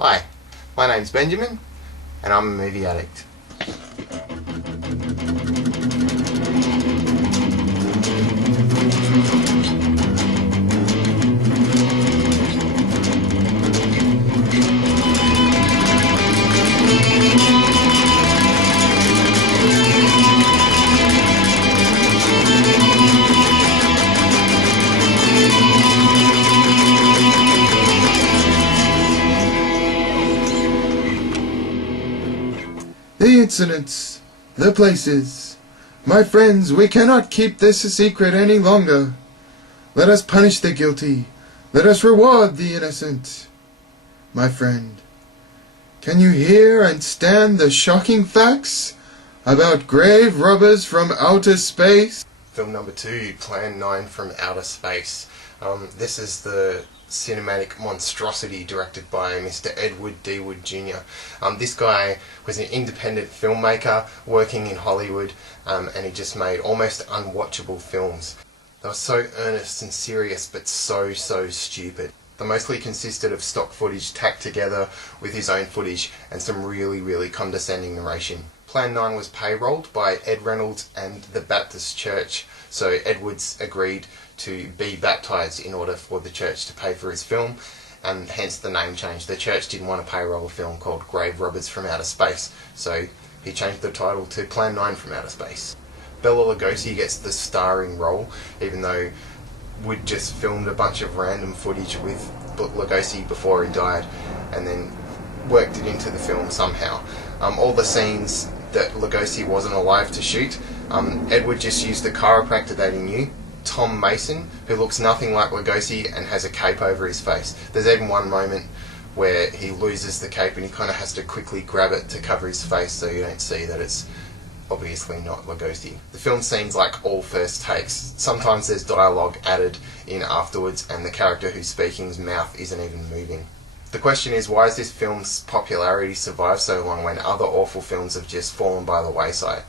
Hi, my name's Benjamin, and I'm a movie addict. The incidents, the places. My friends, we cannot keep this a secret any longer. Let us punish the guilty. Let us reward the innocent. My friend, can you hear and stand the shocking facts about grave robbers from outer space? Film number 2, Plan 9 from Outer Space. This is the cinematic monstrosity directed by Mr. Edward D. Wood Jr. This guy was an independent filmmaker working in Hollywood, and he just made almost unwatchable films. They were so earnest and serious, but so stupid. They mostly consisted of stock footage tacked together with his own footage and some really condescending narration. Plan 9 was payrolled by Ed Reynolds and the Baptist Church, so Edwards agreed to be baptised in order for the church to pay for his film, and hence the name change. The church didn't want to payroll a film called Grave Robbers from Outer Space, so he changed the title to Plan 9 from Outer Space. Bela Lugosi gets the starring role, even though Wood just filmed a bunch of random footage with Lugosi before he died, and then worked it into the film somehow. All the scenes that Lugosi wasn't alive to shoot, Edward just used the chiropractor that he knew, Tom Mason, who looks nothing like Lugosi and has a cape over his face. There's even one moment where he loses the cape and he kind of has to quickly grab it to cover his face so you don't see that it's obviously not Lugosi. The film seems like all first takes. Sometimes there's dialogue added in afterwards and the character who's speaking's mouth isn't even moving. The question is, why has this film's popularity survived so long when other awful films have just fallen by the wayside?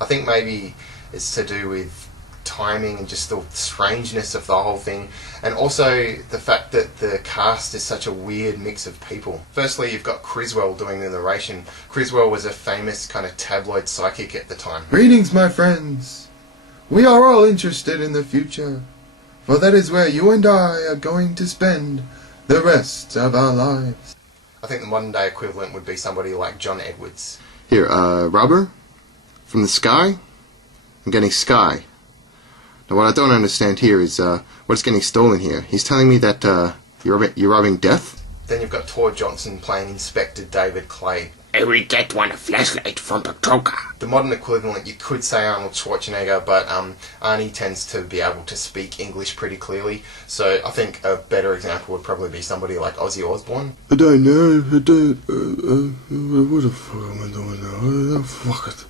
I think maybe it's to do with timing and just the strangeness of the whole thing, and also the fact that the cast is such a weird mix of people. Firstly, you've got Criswell doing the narration. Criswell was a famous kind of tabloid psychic at the time. Greetings, my friends. We are all interested in the future, for that is where you and I are going to spend the rest of our lives. I think the modern day equivalent would be somebody like John Edwards. Here, robber? From the sky? I'm getting sky. Now what I don't understand here is, what's getting stolen here? He's telling me that, you're robbing death? Then you've got Tor Johnson playing Inspector David Clay. I will get one a flashlight from Patoka. The modern equivalent, you could say Arnold Schwarzenegger, but Arnie tends to be able to speak English pretty clearly, so I think a better example would probably be somebody like Ozzy Osbourne. I don't know, what the fuck am I doing now? Fuck it.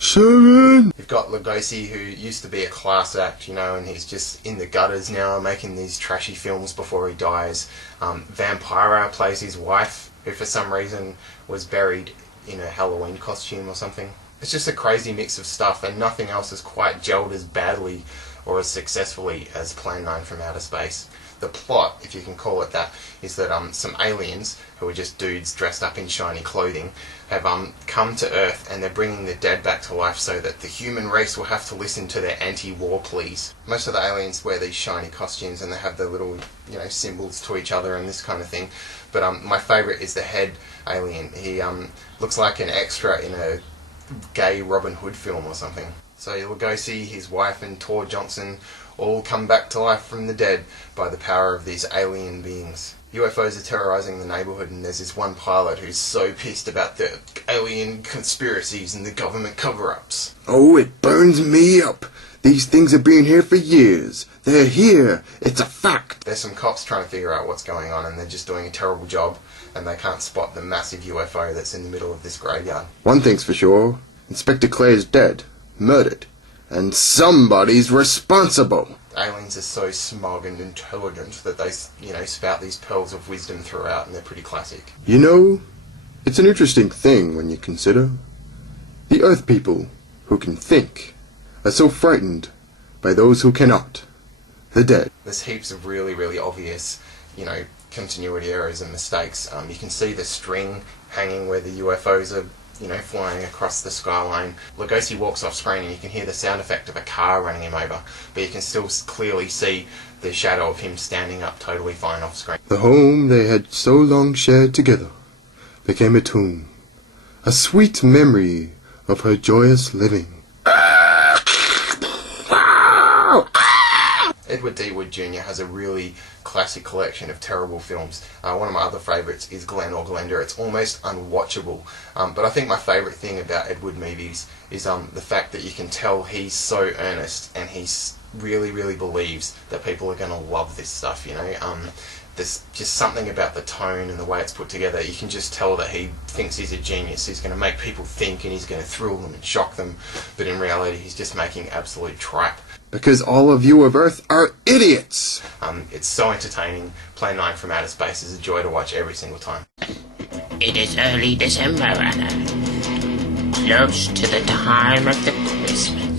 Sharon! You've got Lugosi, who used to be a class act, and he's just in the gutters now, making these trashy films before he dies. Vampira plays his wife, who for some reason was buried in a Halloween costume or something. It's just a crazy mix of stuff, and nothing else is quite gelled as badly or as successfully as Plan 9 from Outer Space. The plot, if you can call it that, is that some aliens, who are just dudes dressed up in shiny clothing, have come to Earth, and they're bringing the dead back to life so that the human race will have to listen to their anti-war pleas. Most of the aliens wear these shiny costumes and they have their little, symbols to each other and this kind of thing. But my favourite is the head alien. He looks like an extra in a gay Robin Hood film or something. So Lugosi, his wife, and Tor Johnson all come back to life from the dead by the power of these alien beings. UFOs are terrorising the neighbourhood, and there's this one pilot who's so pissed about the alien conspiracies and the government cover-ups. Oh, it burns me up. These things have been here for years. They're here. It's a fact. There's some cops trying to figure out what's going on, and they're just doing a terrible job, and they can't spot the massive UFO that's in the middle of this graveyard. One thing's for sure. Inspector Clay is dead. Murdered. And somebody's responsible. Aliens are so smug and intelligent that they, spout these pearls of wisdom throughout, and they're pretty classic. It's an interesting thing when you consider. The Earth people who can think are so frightened by those who cannot. The dead. There's heaps of really obvious, continuity errors and mistakes. You can see the string hanging where the UFOs are, flying across the skyline. Lugosi walks off screen and you can hear the sound effect of a car running him over, but you can still clearly see the shadow of him standing up totally fine off screen. The home they had so long shared together became a tomb, a sweet memory of her joyous living. Edward D. Wood Jr. has a really classic collection of terrible films. One of my other favourites is Glen or Glenda. It's almost unwatchable, but I think my favourite thing about Ed Wood movies is the fact that you can tell he's so earnest and he's really believes that people are going to love this stuff, There's just something about the tone and the way it's put together. You can just tell that he thinks he's a genius. He's going to make people think and he's going to thrill them and shock them, but in reality he's just making absolute tripe. Because all of you of Earth are idiots! It's so entertaining. Plan 9 from Outer Space is a joy to watch every single time. It is early December, Anna. Close to the time of the Christmas.